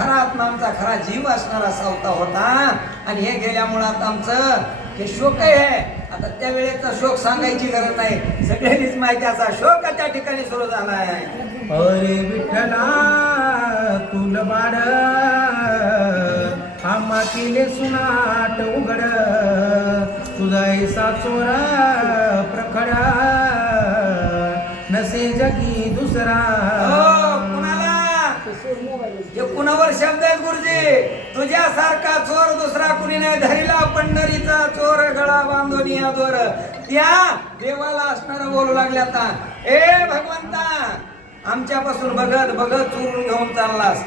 खरा आत्मा आमचा खरा जीव असणारा सावता होता आणि हे गेल्यामुळं आता आमचं हे शोक आहे. आता त्या वेळेचा शोक सांगायची गरज नाही, सगळ्यांनीच माहिती असा शोक त्या ठिकाणी सुरू झालाय. अरे विठ्ठला तुल बाड आम्हा केले सुनाट उघड तुझा ऐसा चोरा प्रखडा नसे जगी दुसरा. कुणाला हे कुणावर शब्द आहेत गुरुजी? तुझ्यासारखा चोर दुसरा कुणी नाही. धरीला पंढरीचा चोर गळा बांधून या दोर. त्या देवाला असणारा बोलू लागले आता, ए भगवंता आमच्यापासून बघत बघत चोरून घेऊन चाललास.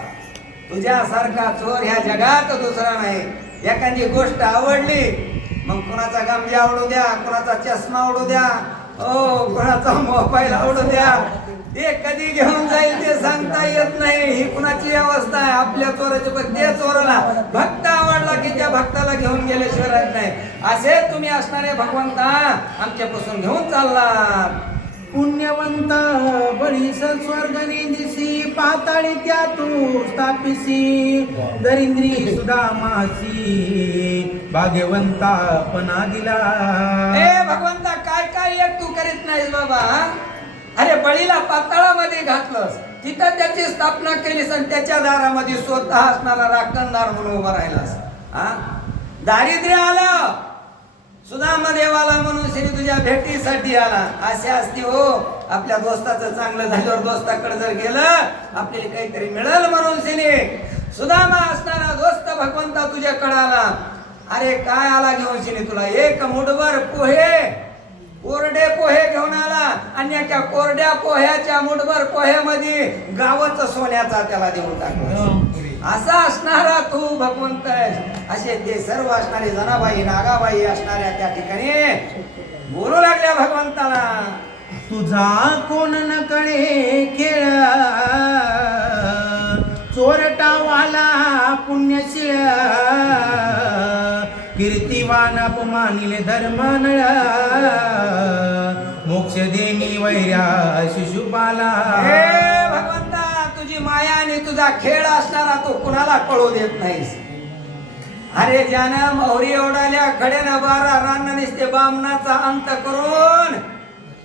तुझ्यासारखा चोर ह्या जगात दुसरा नाही. एखादी गोष्ट आवडली मग कुणाचा गमजा आवडू द्या, कुणाचा चष्मा आवडू द्या, कुणाचा मोबाईल आवडू द्या, ते कधी घेऊन जाईल ते सांगता येत नाही. ही कुणाची अवस्था आहे आपल्या चोराची. पण ते चोराला भक्त आवडला की त्या भक्ताला घेऊन गेल्याशिवाय राहत नाही. असे तुम्ही असणारे भगवंता आमच्यापासून घेऊन चाललात. पुण्यवंत बळीस स्वर्ग दिसी पाताळी त्या तू स्थापिसी दरिंद्री सुधा मासी भाग्यवंता पणा दिला. ए भगवंता काय काय एक तू करीत नाहीस बाबा. अरे बळीला पाताळामध्ये घातलंस, तिथं त्याची स्थापना केलीस आणि त्याच्या दारामध्ये स्वतः असणारा राखणदार म्हणून उभा राहिलास. दारिद्र्य आलं, सुदामा देवाला म्हणून श्री तुझ्या भेटीसाठी आला. असे असते हो आपल्या दोस्ताचं चांगलं झाल्यावर दोस्ताकडे जर गेलं आपल्याला काहीतरी मिळेल म्हणून श्री सुदामा असणारा दोस्त भगवंता तुझ्याकडे आला. अरे काय आला घेऊन श्री तुला? एक मुठभर पोहे, कोरडे पोहे घेऊन आला आणि त्या कोरड्या पोह्याच्या मुठभर पोह्यामध्ये गावाचं सोन्याचा त्याला देऊन टाकलं. असा असणारा तू भगवंत आहेस. असे ते सर्व असणारे जनाबाई नागाबाई असणाऱ्या त्या ठिकाणी बोलू लागल्या भगवंताला. तुझा कोण न कळे खेळ चोरटावाला पुण्यशीळ कीर्तिवान अपमानिले धर्मानळ मोक्ष देमी वैर्या शिशुपाला. हे भगवंता तुझी माया आणि तुझा खेळ असणारा तो कुणाला कळू देत नाहीस. अरे ज्यानं मोहरी ओढाल्या खड्यानं 12 रान निसते बामणाचा अंत करून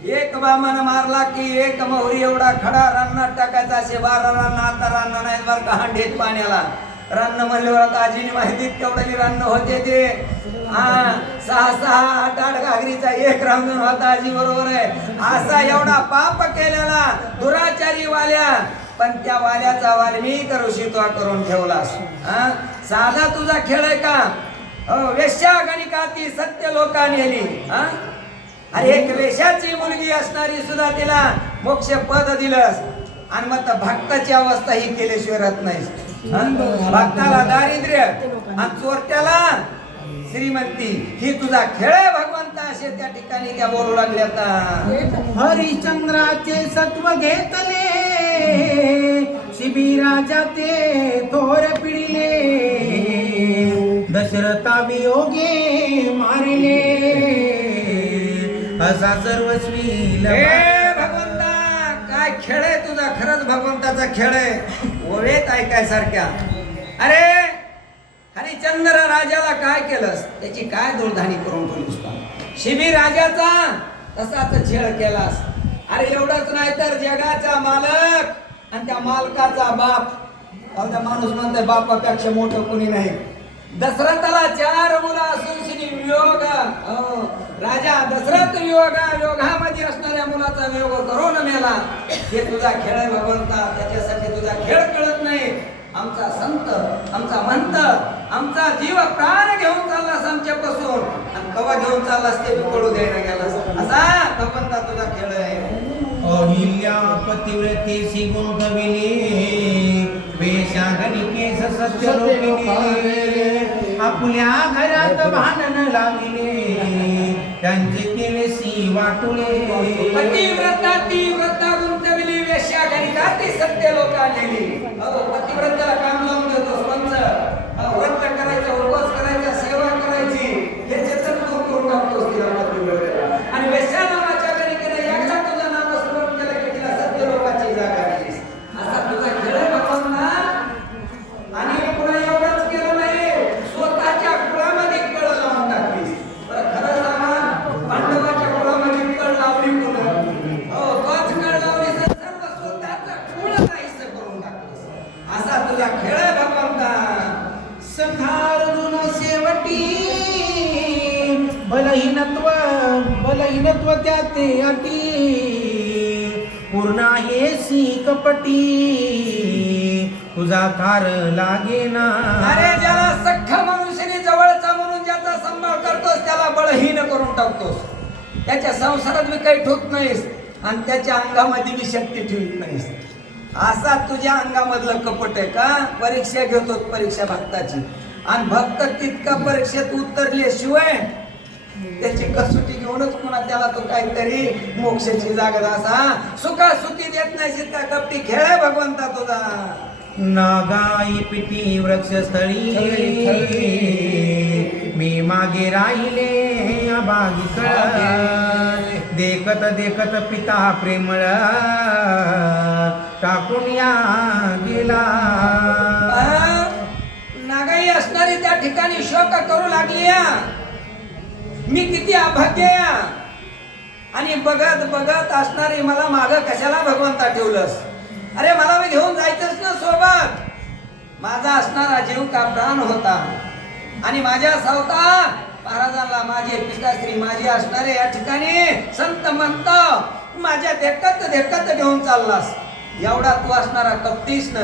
एक बामन मारला की एक मोहरी एवढा खडा रानात टाकायचा. असे 12 रान आता रान नाही बरं का हांडीत पाण्याला. रान म्हणल्यावर आता आजीने माहितीत तेवढी रान होते ते 6-6 8-8 घागरीचा एक रांजून होता. आजी बरोबर आहे. असा एवढा पाप केलेला दुराचारी वाल्या, पण त्या वाल्याचा वाल्मिक ऋषी तो करून ठेवलास. साधा तुझा खेळ आहे का? वेश्या गणिका ती सत्य लोका नेली. अरे एक वेश्याची मुलगी असणारी सुद्धा तिला मोक्ष पद दिलंस आणि मग भक्ताची अवस्था ही केल्याशिवाय राहत नाहीस. भक्ताला दारिद्र्य आणि चोरट्याला श्रीमंती ही तुझा खेळ आहे भगवंता. असे त्या ठिकाणी त्या बोलू लागल्या. हरिश्चंद्राचे सत्व घेतले शिबिराजा ते थोर पिढिले दशरथा वियोगे मारिले असा सर्वस्वी. भगवंता काय खेळ आहे तुझा? खरंच भगवंताचा खेळ आहे. ओवेत ऐकाय सारख्या. अरे हरिश्चंद्र राजाला काय केलंस? त्याची काय दुर्धानी करून ठेवलीस? शिबी राजाचा तसाच छेड केलास. अरे एवढंच नाही तर जगाचा मालक आणि त्या मालकाचा बाप. त्या माणूस म्हणतोय बापापेक्षा मोठं कोणी नाही. दशरथाला 4 मुलं असून श्री वियोग राजा दशरथ योगामध्ये असणाऱ्या मुलाचा वियोग करून मेला. हे तुझा खेळ आहे भगवंता. त्याच्यासाठी तुझा खेळ कळत नाही. आमचा संत आमचा म्हणत आमचा जीव प्राण घेऊन चाललास आमच्यापासून आणि कवा घेऊन चाललास ते कळू द्यायला गेलास. असा भगवंता तुझा खेळ आहे. अहिल्या पतिव्रतेशी गुंतविले वेशागणी केस सत्य लोकिले आपल्या घरात भांडण लाविले त्यांचे केले सी वाटुले. पतिव्रता ती व्रता गुंतविली वेश्यागणी का ती सत्य लोक आलेली. पतिव्रताला काम लावून देतो पंच. व्रत करायचं, उपवास करायचा, सेवा करायची याचे तर तू करून टाकतोस तिला पतिव्रतेला. आणि वेश्या नावाच्या घरी गेला एकदा तुझं नाव स्मरण केलं की तिला सत्य लोकांची जागा दिलीस. असा तुझा खेळ भगवंता. तुझा खेळ आहे भगवंता. संधारून शेवटी बलहीनत्व त्याते अटी पूर्ण आहे सी कपटी तुझा थार लागेना. अरे ज्याला सख्खा मनुष्याने जवळचा म्हणून ज्याचा सांभाळ करतोस त्याला बळहीन करून टाकतोस. त्याच्या संसारात मी काही ठोक नाहीस आणि त्याच्या अंगामध्ये मी शक्ती ठेवत नाहीस. असा तुझ्या अंगामधलं कपट आहे का? परीक्षा घेतो परीक्षा भक्ताची आणि भक्त तितका परीक्षेत उतरल्याशिवाय त्याची कसोटी घेऊनच पुन्हा त्याला तो काहीतरी मोक्षाची जागा असा सुखा सुखी देत नाही. का कपटी खेळ आहे भगवंता तुझा. नागाई पिटी वृक्षस्थळी मी मागे राहिले अभागी देखत पिता प्रेमळ टाकून या गेला. नागाई असणारी त्या ठिकाणी शोक करू लागली. मी किती अभाग्य आणि बघत बघत असणारी मला माग कशाला भगवंता ठेवलंस? अरे मला मी घेऊन जायचंच ना सोबत. माझा असणारा जीव का प्राण होता आणि माझ्या सावता महाराजांना माझे पिताश्री माझे असणारे या ठिकाणी संत म्हणत माझ्या देखत घेऊन चाललास. एवढा तू असणारा कपटीस न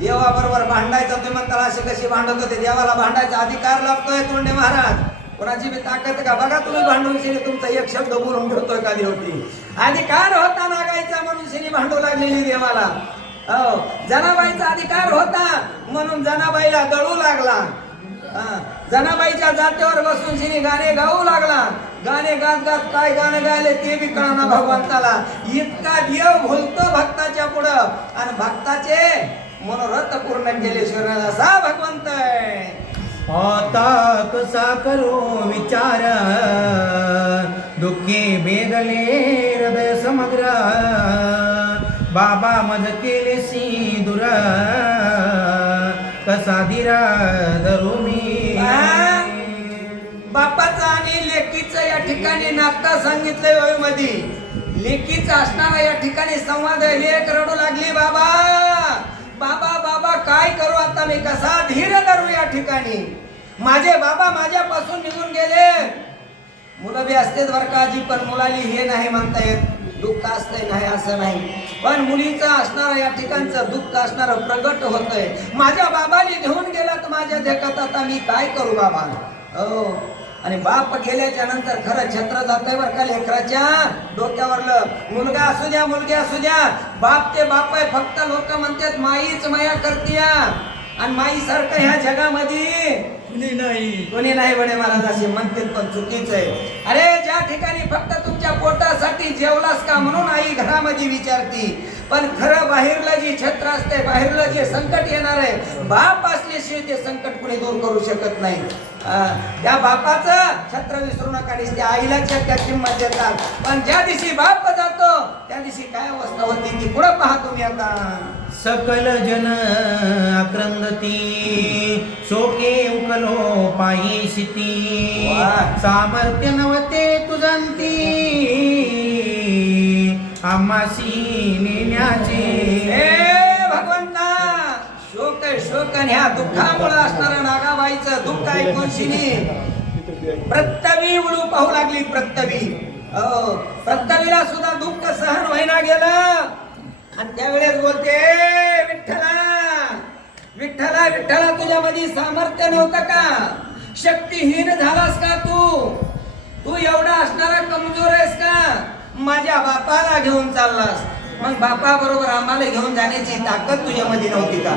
देवाबरोबर भांडायचं. तुम्ही म्हणता असे कशी भांडत होते? देवाला भांडायचा अधिकार लागतोय तोंडे महाराज. कोणाची बी ताकद का बघा तुम्ही भांडून तुमचा एक शब्द बोलून ठेवतोय का देवती? अधिकार होता नागायचा म्हणून शिनी भांडू लागलेली देवाला. हो जनाबाईचा अधिकार होता म्हणून जनाबाईला दळू लागला. जनाबाईच्या जातेवर बसून शिनी गाणे गाऊ लागला. गाणे गात गात काय गाणं गायले ते बी कळना भगवंताला. इतका देव भुलतो भक्ताच्या पुढं आणि भक्ताचे मनोरथ पूर्ण केले असा भगवंत आहे. आता कसा करू विचार दुःखे बेगले हृदय समग्र बाबा मज केले सी दूर कसा धीरा धरू मी. बापाचं आणि लेकीचं या ठिकाणी नातं सांगितलंय वयूमध्ये. लेकीचं असणारा या ठिकाणी संवाद आहे. लेक रडू लागली बाबा बाबा बाबा काय करू आता मी? कसा धीर धरू या ठिकाणी? माझे बाबा माझ्यापासून निघून गेले. मुलं बी असतेच बरं का आजी पण मुलाली हे नाही म्हणता येत. दुःख असतंय नाही असं नाही पण मुलीचं असणारं या ठिकाणचं दुःख असणारं प्रगट होतंय. माझ्या बाबाने घेऊन गेला तर माझ्या देखत आता मी काय करू बाबा? हो आणि बाप गेल्याच्या नंतर खरं छत्र जातंय बरं का लेकराच्या डोक्यावरलं. मुलगा असू द्या मुलगी असू द्या बाप ते बाप आहे. फक्त लोक म्हणतात माईच माया करतीया आणि माई सारखं ह्या जगामध्ये कोणी नाही बडे महाराज असे म्हणतात पण चुकीच आहे. अरे ज्या ठिकाणी फक्त तुमच्या पोटासाठी जेवलास का म्हणून आई घरामध्ये विचारती पण खरं बाहेरलं जे छत्र असते बाहेरलं जे संकट येणार आहे बाप असल्याशिवाय ते संकट कोणी दूर करू शकत नाही. त्या बापाचं छत्र विसरू नका. त्या आईला त्या किंमत देतात पण ज्या दिवशी बाप जातो त्या दिवशी काय अवस्था होती ती पुढे पहा तुम्ही. आता सकल जन आक्रंदती शोके उकलो पायी शिती सामर्थ्य नवते तुझंती आम्हासी नेण्याचे. भगवंता शोक शोक आणि ह्या दुःखामुळे असणारं नागाबाईचं दुःख ऐकून शिनी प्रत्यवी उडू पाहू लागली. प्रत्यवीला सुद्धा दुःख सहन व्हायला गेलं आणि त्यावेळेस बोलते विठ्ठला विठ्ठला विठ्ठला तुझ्यामध्ये सामर्थ्य नव्हतं का? शक्तीहीन झालास का तू एवढा असणारा कमजोर आहेस का? माझ्या बापाला घेऊन चाललास मग बापा बरोबर आम्हाला घेऊन जाण्याची ताकद तुझ्यामध्ये नव्हती का?